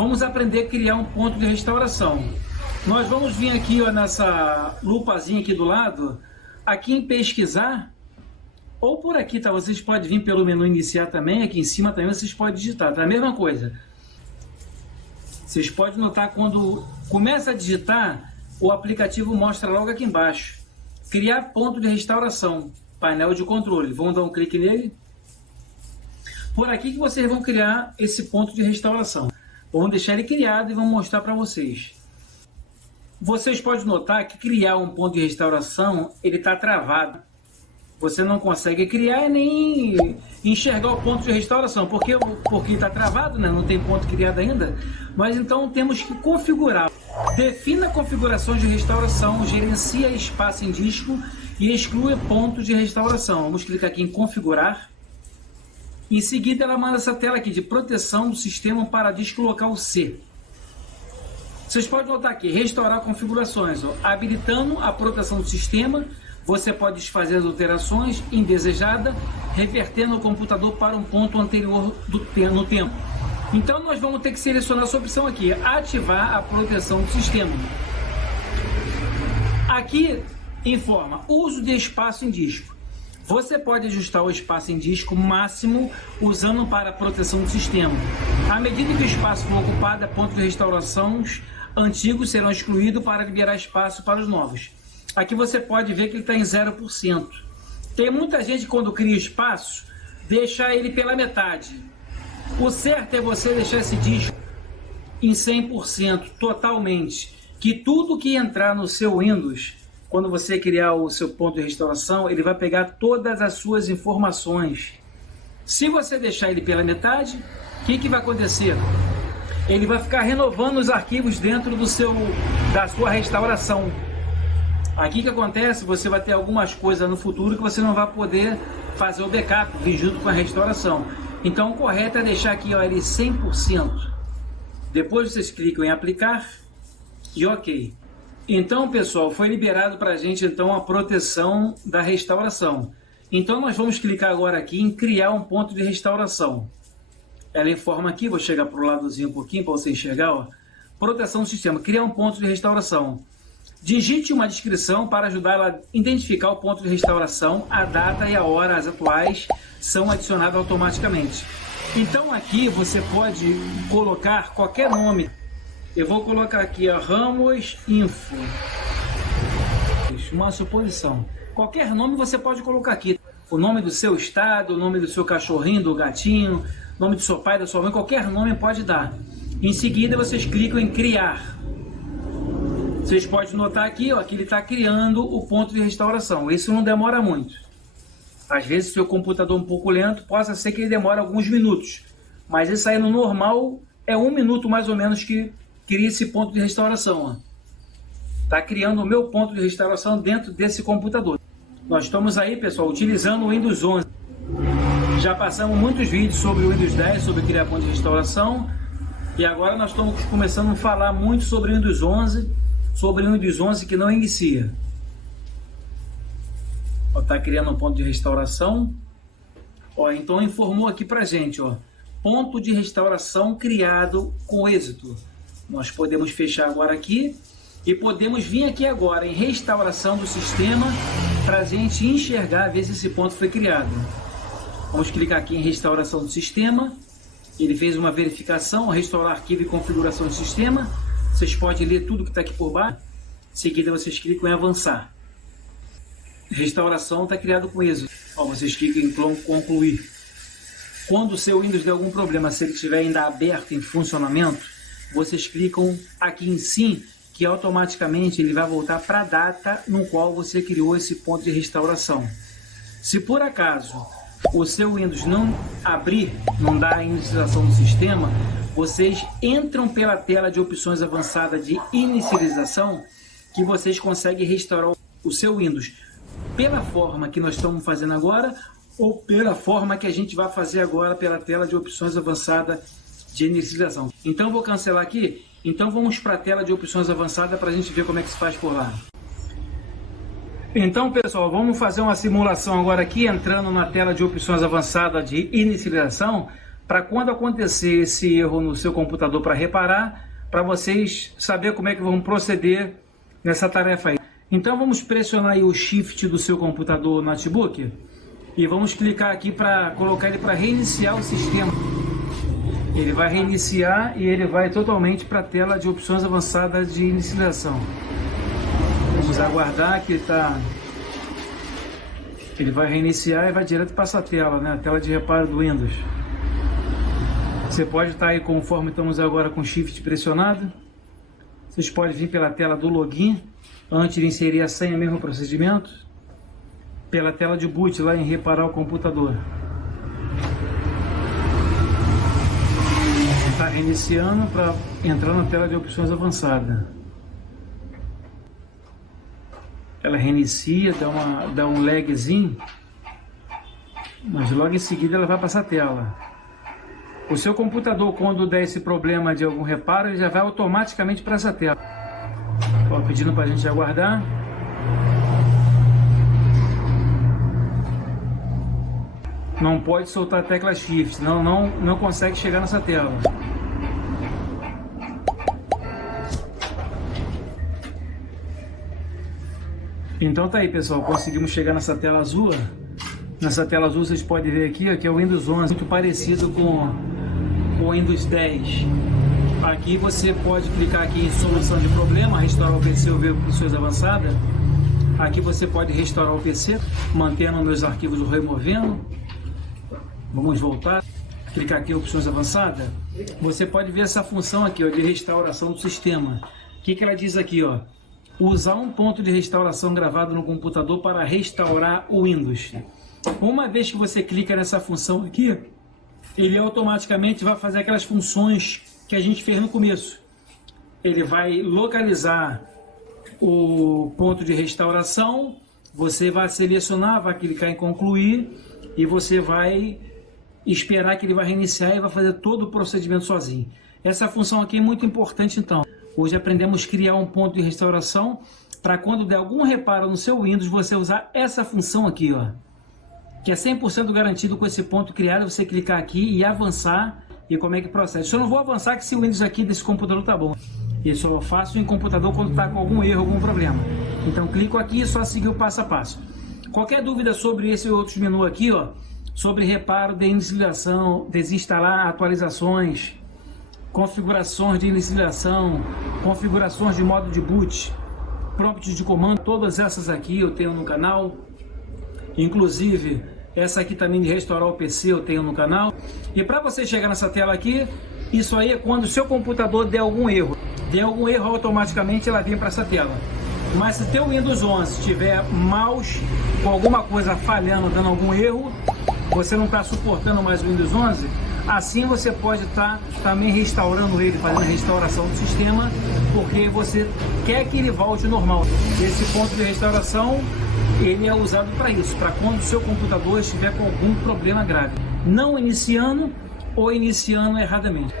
vamos aprender a criar um ponto de restauração. Nós vamos vir aqui, ó, nessa lupazinha aqui do lado, aqui em pesquisar, ou por aqui, tá? Vocês podem vir pelo menu iniciar também, aqui em cima também vocês podem digitar, tá? A mesma coisa. Vocês podem notar quando começa a digitar, o aplicativo mostra logo aqui embaixo. Criar ponto de restauração, painel de controle. Vamos dar um clique nele. Por aqui que vocês vão criar esse ponto de restauração. Vamos deixar ele criado e vamos mostrar para vocês. Vocês podem notar que criar um ponto de restauração, ele está travado. Você não consegue criar e nem enxergar o ponto de restauração, porque está travado, né? Não tem ponto criado ainda. Mas então temos que configurar. Defina configurações de restauração, gerencia espaço em disco e exclua pontos de restauração. Vamos clicar aqui em configurar. Em seguida ela manda essa tela aqui de proteção do sistema para disco local C. Vocês podem notar aqui, restaurar configurações, ó, habilitando a proteção do sistema. Você pode desfazer as alterações indesejadas, revertendo o computador para um ponto anterior no tempo. Então nós vamos ter que selecionar essa opção aqui, ativar a proteção do sistema. Aqui informa uso de espaço em disco. Você pode ajustar o espaço em disco máximo usando para a proteção do sistema. À medida que o espaço for ocupado, pontos de restauração antigos serão excluídos para liberar espaço para os novos. Aqui você pode ver que ele está em 0%. Tem muita gente que quando cria espaço, deixa ele pela metade. O certo é você deixar esse disco em 100%, totalmente. Que tudo que entrar no seu Windows, quando você criar o seu ponto de restauração, ele vai pegar todas as suas informações. Se você deixar ele pela metade, o que vai acontecer? Ele vai ficar renovando os arquivos dentro da sua restauração. Aqui que acontece, você vai ter algumas coisas no futuro que você não vai poder fazer o backup, vir junto com a restauração. Então o correto é deixar aqui, ó, ele 100%. Depois vocês clicam em aplicar e ok. Então, pessoal, foi liberado para a gente então a proteção da restauração. Então nós vamos clicar agora aqui em criar um ponto de restauração. Ela informa aqui, vou chegar para o ladozinho um pouquinho para você enxergar, ó. Proteção do sistema, criar um ponto de restauração. Digite uma descrição para ajudá-la a identificar o ponto de restauração, a data e a hora, as atuais são adicionadas automaticamente. Então aqui você pode colocar qualquer nome. Eu vou colocar aqui a Ramos Info. Uma suposição. Qualquer nome você pode colocar aqui. O nome do seu estado, o nome do seu cachorrinho, do gatinho, nome do seu pai, da sua mãe, qualquer nome pode dar. Em seguida vocês clicam em criar. Vocês podem notar aqui, ó, que ele está criando o ponto de restauração. Isso não demora muito. Às vezes, se o seu computador é um pouco lento, possa ser que ele demore alguns minutos. Mas isso aí no normal é 1 minuto mais ou menos que cria esse ponto de restauração. Está criando o meu ponto de restauração dentro desse computador. Nós estamos aí, pessoal, utilizando o Windows 11. Já passamos muitos vídeos sobre o Windows 10, sobre criar ponto de restauração. E agora nós estamos começando a falar muito sobre o Windows 11. Sobre o Windows 11 que não inicia. Está criando um ponto de restauração. Ó, então informou aqui para gente, ó, ponto de restauração criado com êxito. Nós podemos fechar agora aqui e podemos vir aqui agora em restauração do sistema para a gente enxergar, ver se esse ponto foi criado. Vamos clicar aqui em restauração do sistema. Ele fez uma verificação, restaurar arquivo e configuração do sistema. Vocês podem ler tudo que está aqui por baixo. Em seguida vocês clicam em avançar. Restauração está criado com êxito. Ó, vocês clicam em concluir. Quando o seu Windows der algum problema, se ele estiver ainda aberto em funcionamento, vocês clicam aqui em sim, que automaticamente ele vai voltar para a data no qual você criou esse ponto de restauração. Se por acaso o seu Windows não abrir, não dá a inicialização do sistema, vocês entram pela tela de opções avançada de inicialização, que vocês conseguem restaurar o seu Windows pela forma que nós estamos fazendo agora, ou pela forma que a gente vai fazer agora pela tela de opções avançada de inicialização. Então vou cancelar aqui. Então vamos para a tela de opções avançada para a gente ver como é que se faz por lá. Então, pessoal, vamos fazer uma simulação agora aqui, entrando na tela de opções avançada de inicialização, para quando acontecer esse erro no seu computador para reparar, para vocês saberem como é que vão proceder nessa tarefa aí. Então vamos pressionar aí o Shift do seu computador notebook e vamos clicar aqui para colocar ele para reiniciar o sistema. Ele vai reiniciar e ele vai totalmente para a tela de opções avançadas de inicialização. Vamos aguardar que ele vai reiniciar e vai direto para essa tela, né? A tela de reparo do Windows. Você pode estar aí conforme estamos agora com o Shift pressionado. Vocês podem vir pela tela do login, antes de inserir a senha, mesmo procedimento. Pela tela de boot lá em reparar o computador. Está reiniciando para entrar na tela de opções avançada. Ela reinicia, dá um lagzinho, mas logo em seguida ela vai para essa tela. O seu computador, quando der esse problema de algum reparo, ele já vai automaticamente para essa tela. Ó, pedindo para a gente aguardar. Não pode soltar a tecla Shift, senão não consegue chegar nessa tela. Então tá aí, pessoal, conseguimos chegar nessa tela azul. Nessa tela azul vocês podem ver aqui, ó, que é o Windows 11, muito parecido com o Windows 10. Aqui você pode clicar aqui em solução de problema, restaurar o PC ou ver opções avançadas. Aqui você pode restaurar o PC, mantendo meus arquivos removendo. Vamos voltar, clicar aqui em opções avançadas. Você pode ver essa função aqui, ó, de restauração do sistema. O que ela diz aqui, ó? Usar um ponto de restauração gravado no computador para restaurar o Windows. Uma vez que você clica nessa função aqui, ele automaticamente vai fazer aquelas funções que a gente fez no começo. Ele vai localizar o ponto de restauração, você vai selecionar, vai clicar em concluir e você vai esperar que ele vai reiniciar e vai fazer todo o procedimento sozinho. Essa função aqui é muito importante então. Hoje aprendemos a criar um ponto de restauração para quando der algum reparo no seu Windows, você usar essa função aqui, ó, que é 100% garantido com esse ponto criado, você clicar aqui e avançar e como é que procede. Só não vou avançar que esse Windows aqui desse computador tá bom. Isso eu faço em computador quando está com algum erro, algum problema. Então clico aqui e só seguir o passo a passo. Qualquer dúvida sobre esse outro menu aqui, ó, sobre reparo de inicialização, desinstalar atualizações, configurações de inicialização, configurações de modo de boot, prompts de comando, todas essas aqui eu tenho no canal. Inclusive essa aqui também de restaurar o PC eu tenho no canal. E para você chegar nessa tela aqui, isso aí é quando o seu computador der algum erro. Der algum erro, automaticamente ela vem para essa tela. Mas se teu Windows 11 tiver mouse com alguma coisa falhando, dando algum erro, você não está suportando mais o Windows 11, assim você pode estar também restaurando ele, fazendo a restauração do sistema, porque você quer que ele volte ao normal. Esse ponto de restauração, ele é usado para isso, para quando o seu computador estiver com algum problema grave, não iniciando ou iniciando erradamente.